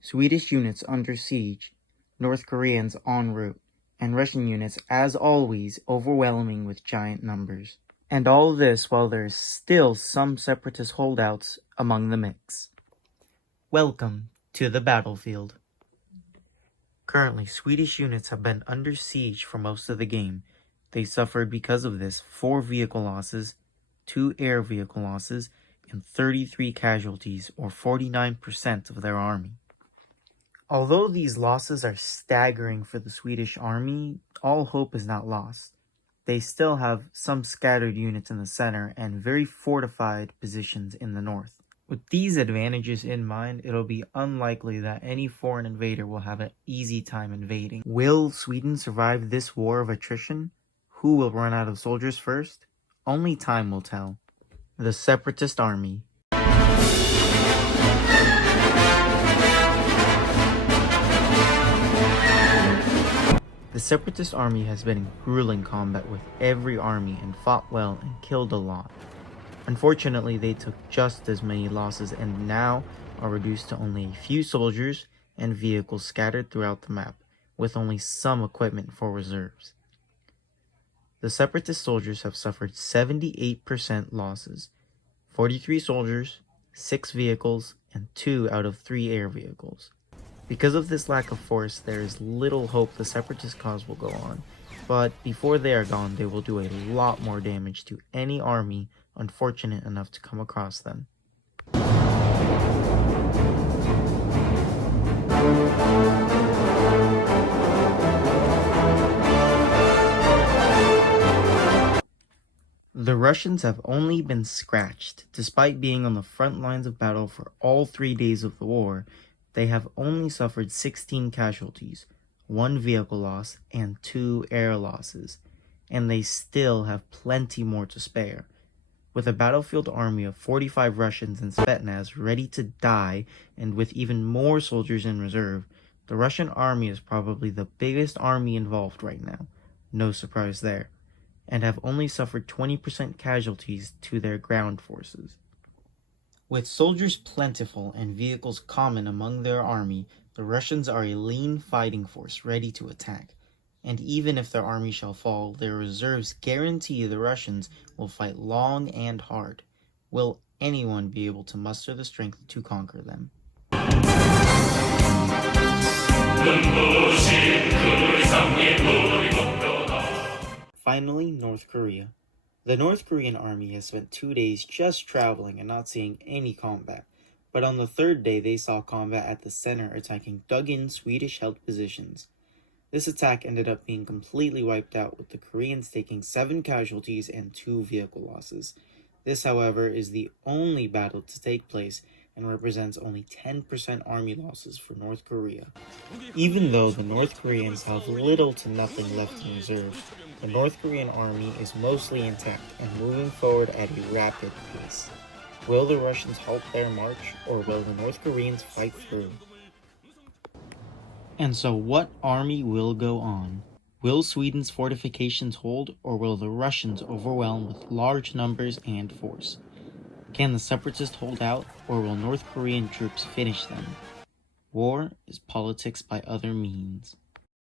Swedish units under siege, North Koreans en route, and Russian units, as always, overwhelming with giant numbers. And all this while there is still some separatist holdouts among the mix. Welcome to the battlefield. Currently, Swedish units have been under siege for most of the game. They suffered because of this 4 vehicle losses, 2 air vehicle losses, and 33 casualties, or 49% of their army. Although these losses are staggering for the Swedish army, all hope is not lost. They still have some scattered units in the center and very fortified positions in the north. With these advantages in mind, it'll be unlikely that any foreign invader will have an easy time invading. Will Sweden survive this war of attrition? Who will run out of soldiers first? Only time will tell. The Separatist Army. The Separatist Army has been in grueling combat with every army and fought well and killed a lot. Unfortunately, they took just as many losses and now are reduced to only a few soldiers and vehicles scattered throughout the map, with only some equipment for reserves. The Separatist soldiers have suffered 78% losses, 43 soldiers, 6 vehicles, and 2 out of 3 air vehicles. Because of this lack of force, there is little hope the Separatist cause will go on, but before they are gone, they will do a lot more damage to any army unfortunate enough to come across them. The Russians have only been scratched. Despite being on the front lines of battle for all 3 days of the war, they have only suffered 16 casualties, 1 vehicle loss, and 2 air losses, and they still have plenty more to spare. With a battlefield army of 45 Russians and Spetsnaz ready to die, and with even more soldiers in reserve, the Russian army is probably the biggest army involved right now, no surprise there, and have only suffered 20% casualties to their ground forces. With soldiers plentiful and vehicles common among their army, the Russians are a lean fighting force ready to attack. And even if their army shall fall, their reserves guarantee the Russians will fight long and hard. Will anyone be able to muster the strength to conquer them? Finally, North Korea. The North Korean army has spent 2 days just traveling and not seeing any combat, but on the 3rd day they saw combat at the center attacking dug-in Swedish-held positions. This attack ended up being completely wiped out, with the Koreans taking 7 casualties and 2 vehicle losses. This, however, is the only battle to take place and represents only 10% army losses for North Korea. Even though the North Koreans have little to nothing left in reserve, the North Korean army is mostly intact and moving forward at a rapid pace. Will the Russians halt their march, or will the North Koreans fight through? And so what army will go on? Will Sweden's fortifications hold, or will the Russians overwhelm with large numbers and force? Can the Separatists hold out, or will North Korean troops finish them? War is politics by other means.